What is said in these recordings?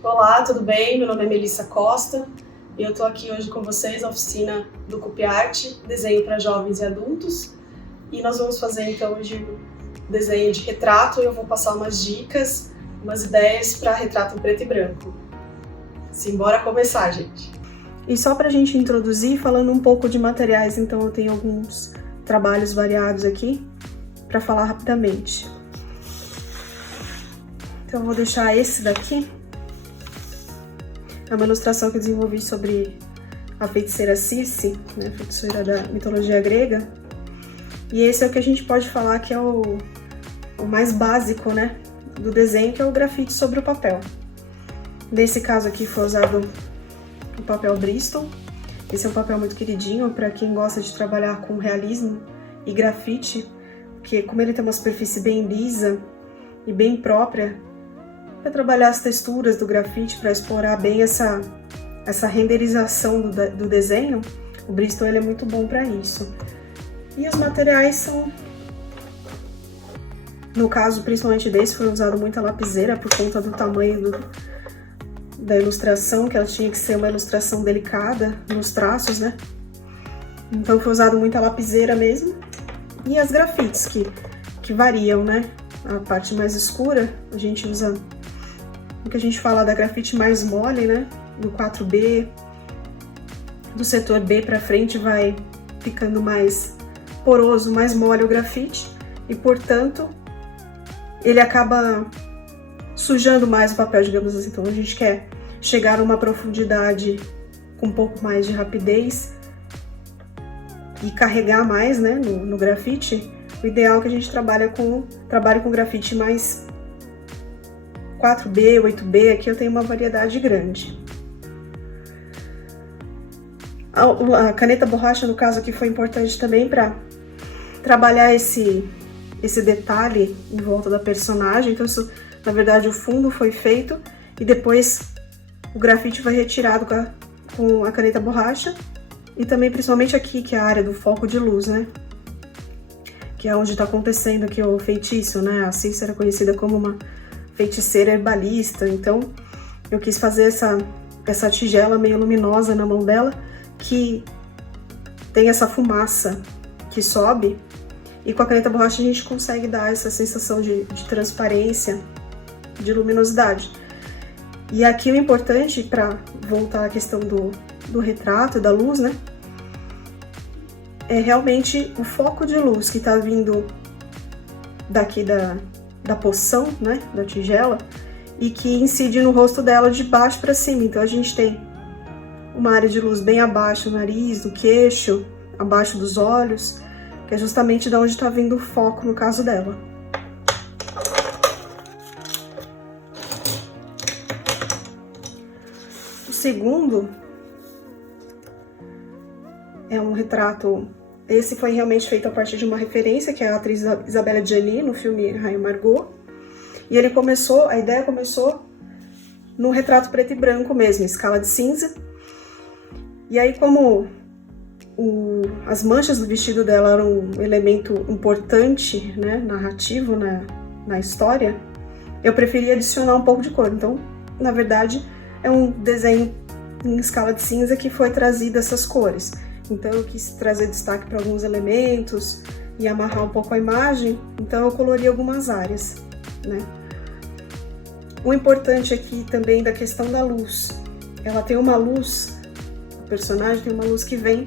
Olá, tudo bem? Meu nome é Melissa Costa e eu estou aqui hoje com vocês na oficina do CupiArt, desenho para jovens e adultos. E nós vamos fazer então hoje desenho de retrato e eu vou passar umas dicas, umas ideias para retrato em preto e branco. Simbora começar, gente! E só para a gente introduzir, falando um pouco de materiais, então eu tenho alguns trabalhos variados aqui para falar rapidamente. Então eu vou deixar esse daqui. É uma ilustração que eu desenvolvi sobre a feiticeira Circe, né, feiticeira da mitologia grega. E esse é o que a gente pode falar que é o mais básico, né, do desenho, que é o grafite sobre o papel. Nesse caso aqui foi usado o papel Bristol. Esse é um papel muito queridinho para quem gosta de trabalhar com realismo e grafite, porque como ele tem uma superfície bem lisa e bem própria, para trabalhar as texturas do grafite, para explorar bem essa renderização do desenho, o Bristol ele é muito bom para isso. E os materiais são, no caso principalmente desse, foi usado muita lapiseira por conta do tamanho da ilustração, que ela tinha que ser uma ilustração delicada nos traços, né? Então foi usado muita lapiseira mesmo. E as grafites que variam, né? A parte mais escura, a gente usa o que a gente fala da grafite mais mole, né? Do 4B, do setor B para frente vai ficando mais poroso, mais mole o grafite e, portanto, ele acaba sujando mais o papel, digamos assim. Então a gente quer chegar a uma profundidade com um pouco mais de rapidez e carregar mais, né, no grafite. O ideal é que a gente trabalhe com grafite mais 4B, 8B, aqui eu tenho uma variedade grande. A caneta borracha, no caso aqui, foi importante também para trabalhar esse detalhe em volta da personagem. Então isso, na verdade, o fundo foi feito e depois o grafite foi retirado com a caneta borracha. E também, principalmente aqui, que é a área do foco de luz, né? Que é onde está acontecendo aqui o feitiço, né? A Circe era conhecida como uma feiticeira herbalista, então eu quis fazer essa tigela meio luminosa na mão dela, que tem essa fumaça que sobe, e com a caneta borracha a gente consegue dar essa sensação de transparência, de luminosidade. E aqui o importante, para voltar à questão do retrato, da luz, né, é realmente o foco de luz que tá vindo daqui da poção, né, da tigela, e que incide no rosto dela de baixo para cima. Então a gente tem uma área de luz bem abaixo do nariz, do queixo, abaixo dos olhos, que é justamente de onde está vindo o foco no caso dela. O segundo é um retrato. Esse foi realmente feito a partir de uma referência, que é a atriz Isabelle Adjani, no filme Rainha Margot. E a ideia começou no retrato preto e branco mesmo, em escala de cinza. E aí, como as manchas do vestido dela eram um elemento importante, né, narrativo na história, eu preferi adicionar um pouco de cor. Então, na verdade, é um desenho em escala de cinza que foi trazido essas cores. Então eu quis trazer destaque para alguns elementos e amarrar um pouco a imagem, então eu colori algumas áreas, né? O importante aqui também da questão da luz. Ela tem uma luz, o personagem tem uma luz que vem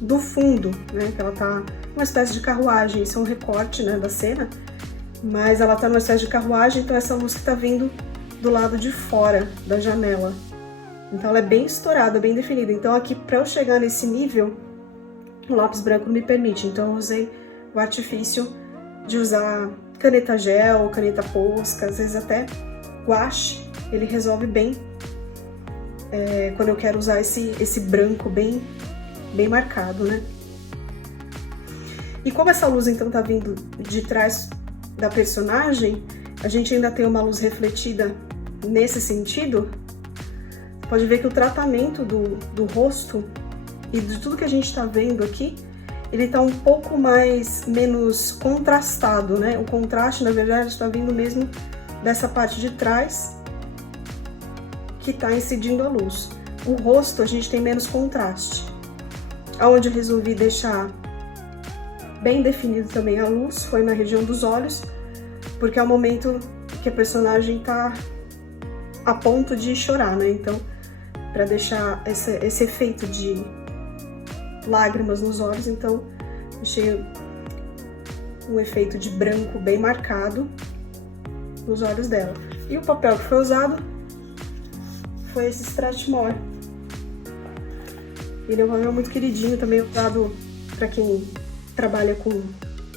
do fundo, né? Que ela tá numa espécie de carruagem, isso é um recorte, né, da cena, mas ela tá numa espécie de carruagem, então essa luz que tá vindo do lado de fora da janela. Então ela é bem estourada, bem definida. Então aqui, para eu chegar nesse nível, o lápis branco não me permite. Então eu usei o artifício de usar caneta gel, caneta posca, às vezes até guache. Ele resolve bem quando eu quero usar esse branco bem marcado, né? E como essa luz então tá vindo de trás da personagem, a gente ainda tem uma luz refletida nesse sentido. Pode ver que o tratamento do rosto e de tudo que a gente está vendo aqui, ele tá um pouco menos contrastado, né? O contraste, na verdade, está vindo mesmo dessa parte de trás que está incidindo a luz. O rosto a gente tem menos contraste. Aonde eu resolvi deixar bem definido também a luz foi na região dos olhos, porque é o momento que a personagem tá a ponto de chorar, né? Então, para deixar esse efeito de lágrimas nos olhos, então deixei um efeito de branco bem marcado nos olhos dela. E o papel que foi usado foi esse Strathmore. Ele é um papel muito queridinho, também usado para quem trabalha com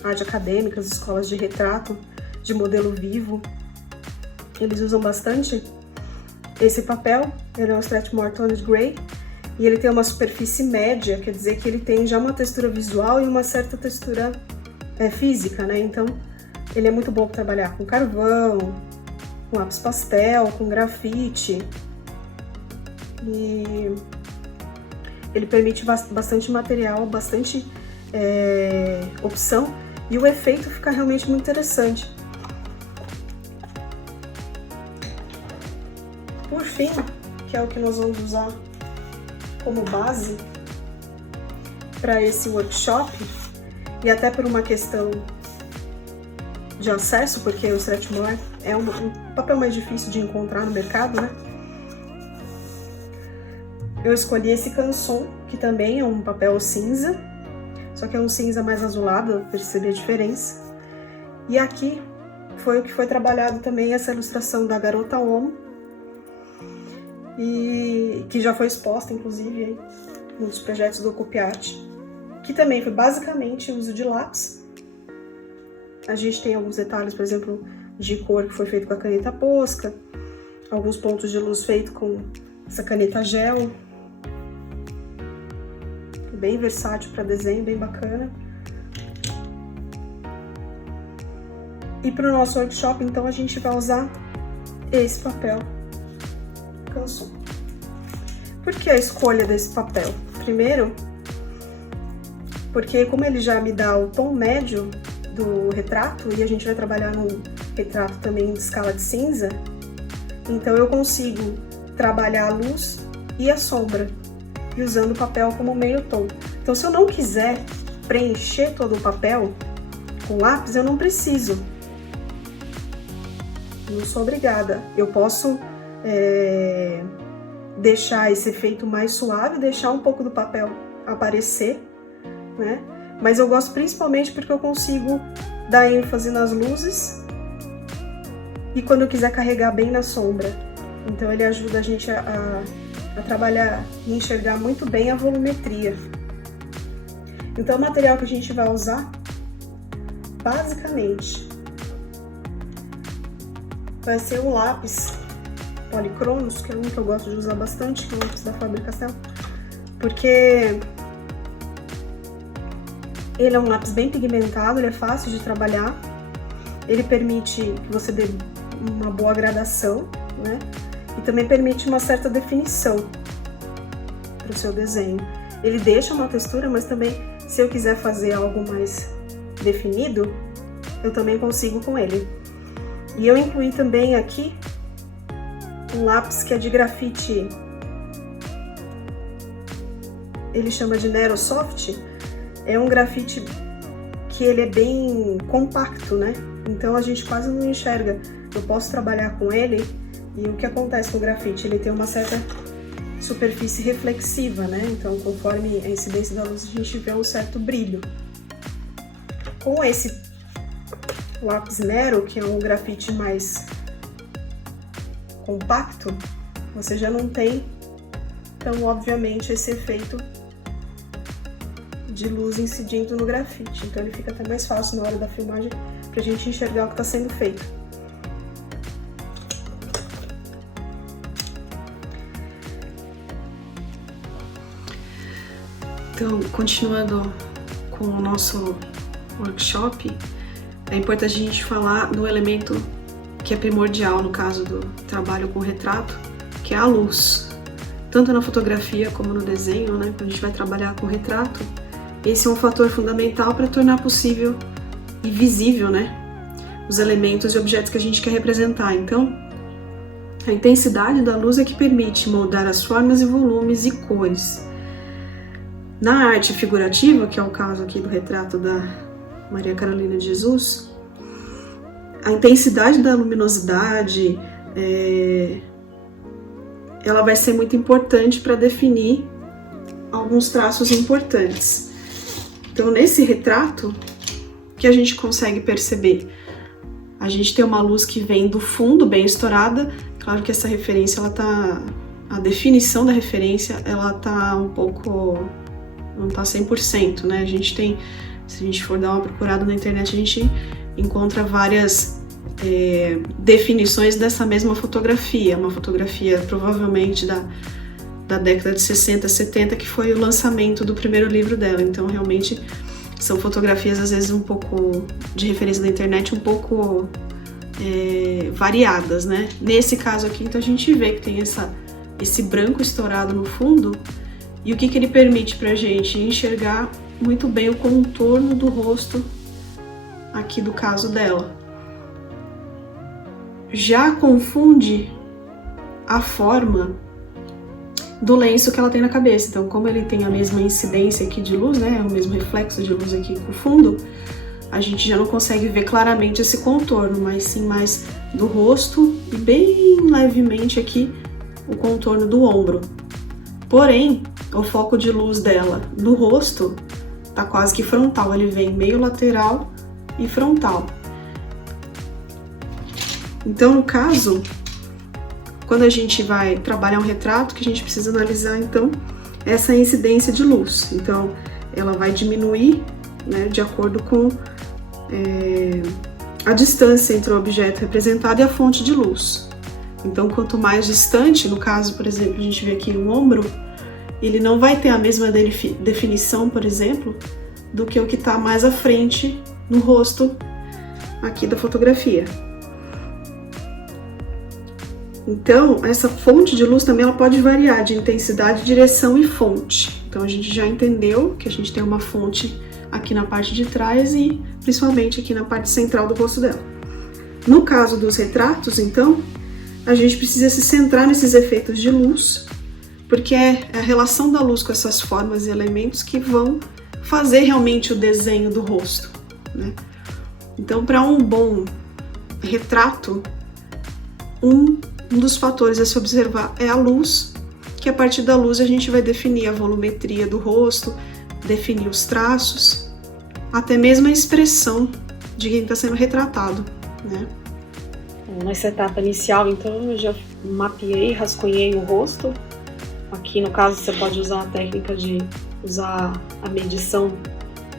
arte acadêmica, escolas de retrato, de modelo vivo. Eles usam bastante esse papel. Ele é um Strathmore Toned Grey e ele tem uma superfície média, quer dizer que ele tem já uma textura visual e uma certa textura física, né? Então ele é muito bom para trabalhar com carvão, com lápis pastel, com grafite, e ele permite bastante material, bastante opção, e o efeito fica realmente muito interessante. Por fim, que é o que nós vamos usar como base para esse workshop, e até por uma questão de acesso, porque o Strathmore é um papel mais difícil de encontrar no mercado, né? Eu escolhi esse Canson, que também é um papel cinza, só que é um cinza mais azulado, eu percebi a diferença. E aqui foi o que foi trabalhado também, essa ilustração da Garota Homo, e que já foi exposta, inclusive, aí, nos projetos do Ocupi-Art, que também foi basicamente o uso de lápis. A gente tem alguns detalhes, por exemplo, de cor que foi feito com a caneta Posca, alguns pontos de luz feito com essa caneta gel, bem versátil para desenho, bem bacana. E para o nosso workshop, então, a gente vai usar esse papel Canson. Por que a escolha desse papel? Primeiro, porque como ele já me dá o tom médio do retrato, e a gente vai trabalhar num retrato também em escala de cinza, então eu consigo trabalhar a luz e a sombra, e usando o papel como meio tom. Então, se eu não quiser preencher todo o papel com lápis, eu não preciso. Não sou obrigada. Eu posso deixar esse efeito mais suave, deixar um pouco do papel aparecer, né? Mas eu gosto principalmente porque eu consigo dar ênfase nas luzes e quando eu quiser carregar bem na sombra. Então ele ajuda a gente a trabalhar e enxergar muito bem a volumetria. Então o material que a gente vai usar, basicamente, vai ser um lápis Polychronos, que é um que eu gosto de usar bastante, que é o lápis da Faber-Castell, porque ele é um lápis bem pigmentado, ele é fácil de trabalhar, ele permite que você dê uma boa gradação, né? E também permite uma certa definição para o seu desenho. Ele deixa uma textura, mas também, se eu quiser fazer algo mais definido, eu também consigo com ele. E eu incluí também aqui um lápis que é de grafite, ele chama de Nerosoft. É um grafite que ele é bem compacto, né? Então a gente quase não enxerga. Eu posso trabalhar com ele, e o que acontece com o grafite? Ele tem uma certa superfície reflexiva, né? Então, conforme a incidência da luz, a gente vê um certo brilho. Com esse lápis Nero, que é um grafite mais compacto, você já não tem, então, obviamente, esse efeito de luz incidindo no grafite. Então ele fica até mais fácil na hora da filmagem pra gente enxergar o que está sendo feito. Então, continuando com o nosso workshop, é importante a gente falar do elemento que é primordial no caso do trabalho com retrato, que é a luz. Tanto na fotografia como no desenho, né? Quando a gente vai trabalhar com retrato, esse é um fator fundamental para tornar possível e visível, né, os elementos e objetos que a gente quer representar. Então, A intensidade da luz é que permite moldar as formas e volumes e cores. Na arte figurativa, que é o caso aqui do retrato da Maria Carolina de Jesus, a intensidade da luminosidade ela vai ser muito importante para definir alguns traços importantes. Então, nesse retrato, que a gente consegue perceber? A gente tem uma luz que vem do fundo, bem estourada. Claro que essa referência, a definição da referência, ela tá um pouco, não tá 100%, né? A gente tem, se a gente for dar uma procurada na internet, a gente encontra várias definições dessa mesma fotografia. Uma fotografia provavelmente da década de 60, 70, que foi o lançamento do primeiro livro dela. Então, realmente, são fotografias, às vezes, um pouco de referência da internet, um pouco variadas, né? Nesse caso aqui, então, a gente vê que tem esse branco estourado no fundo, e o que ele permite pra gente enxergar muito bem o contorno do rosto aqui do caso dela. Já confunde a forma do lenço que ela tem na cabeça. Então, como ele tem a mesma incidência aqui de luz, né, o mesmo reflexo de luz aqui com o fundo, a gente já não consegue ver claramente esse contorno, mas sim mais do rosto e bem levemente aqui o contorno do ombro. Porém, o foco de luz dela no rosto tá quase que frontal, ele vem meio lateral e frontal. Então, no caso, quando a gente vai trabalhar um retrato, que a gente precisa analisar, então, essa incidência de luz. Então, ela vai diminuir, né, de acordo com a distância entre o objeto representado e a fonte de luz. Então, quanto mais distante, no caso, por exemplo, a gente vê aqui o ombro, ele não vai ter a mesma definição, por exemplo, do que o que está mais à frente no rosto aqui da fotografia. Então, essa fonte de luz também ela pode variar de intensidade, direção e fonte. Então, a gente já entendeu que a gente tem uma fonte aqui na parte de trás e principalmente aqui na parte central do rosto dela. No caso dos retratos, então, a gente precisa se centrar nesses efeitos de luz, porque é a relação da luz com essas formas e elementos que vão fazer realmente o desenho do rosto, né? Então, para um bom retrato, um dos fatores a se observar é a luz, que a partir da luz a gente vai definir a volumetria do rosto, definir os traços, até mesmo a expressão de quem está sendo retratado, né? Nessa etapa inicial, então, eu já mapeei, rascunhei o rosto. Aqui, no caso, você pode usar a técnica de usar a medição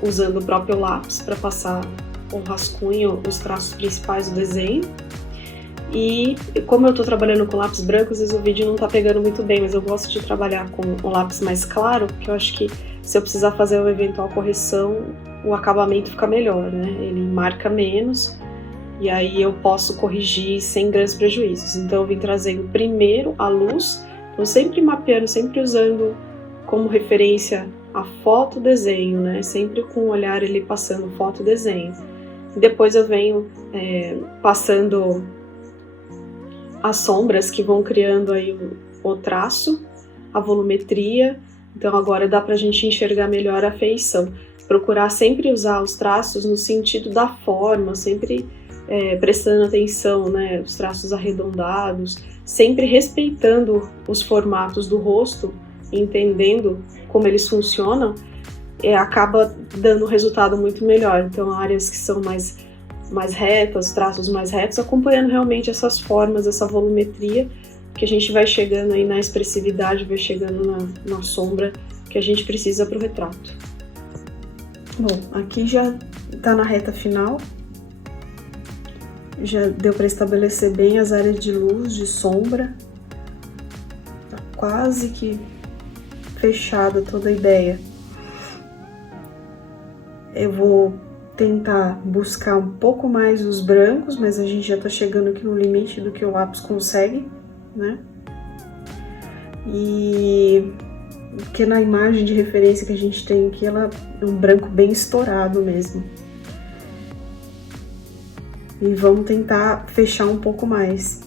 usando o próprio lápis para passar o rascunho, os traços principais do desenho. E como eu estou trabalhando com lápis branco, às vezes o vídeo não está pegando muito bem, mas eu gosto de trabalhar com o lápis mais claro, porque eu acho que se eu precisar fazer uma eventual correção, o acabamento fica melhor, né? Ele marca menos e aí eu posso corrigir sem grandes prejuízos. Então eu vim trazendo primeiro a luz, então sempre mapeando, sempre usando como referência a foto-desenho, né? Sempre com o olhar ele passando foto-desenho. Depois eu venho passando as sombras que vão criando aí o traço, a volumetria. Então agora dá pra gente enxergar melhor a feição. Procurar sempre usar os traços no sentido da forma, sempre prestando atenção, né, os traços arredondados, sempre respeitando os formatos do rosto, entendendo como eles funcionam, acaba dando um resultado muito melhor. Então áreas que são mais retas, traços mais retos, acompanhando realmente essas formas, essa volumetria, que a gente vai chegando aí na expressividade, vai chegando na sombra que a gente precisa para o retrato. Bom, aqui já está na reta final, já deu para estabelecer bem as áreas de luz, de sombra, tá quase que fechada toda a ideia. Eu vou tentar buscar um pouco mais os brancos, mas a gente já tá chegando aqui no limite do que o lápis consegue, né? E porque na imagem de referência que a gente tem aqui, ela é um branco bem estourado mesmo. E vamos tentar fechar um pouco mais.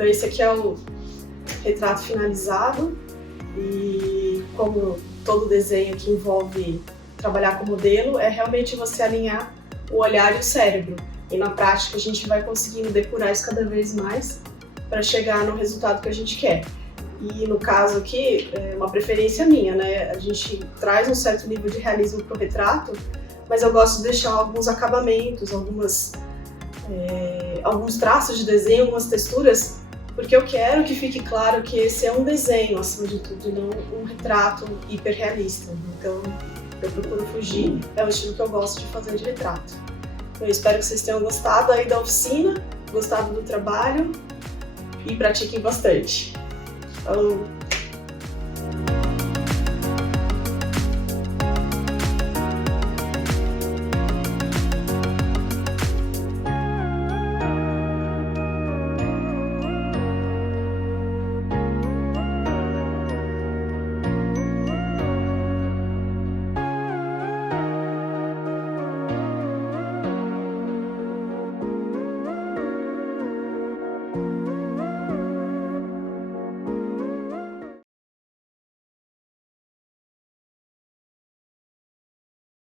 Então esse aqui é o retrato finalizado e como todo desenho que envolve trabalhar com modelo, é realmente você alinhar o olhar e o cérebro. E na prática a gente vai conseguindo depurar isso cada vez mais para chegar no resultado que a gente quer. E no caso aqui, é uma preferência minha, né? A gente traz um certo nível de realismo para o retrato, mas eu gosto de deixar alguns acabamentos, alguns traços de desenho, algumas texturas, porque eu quero que fique claro que esse é um desenho, acima de tudo, e não um retrato hiperrealista. Então, eu procuro fugir, é o estilo que eu gosto de fazer de retrato. Eu espero que vocês tenham gostado aí da oficina, gostado do trabalho e pratiquem bastante. Então,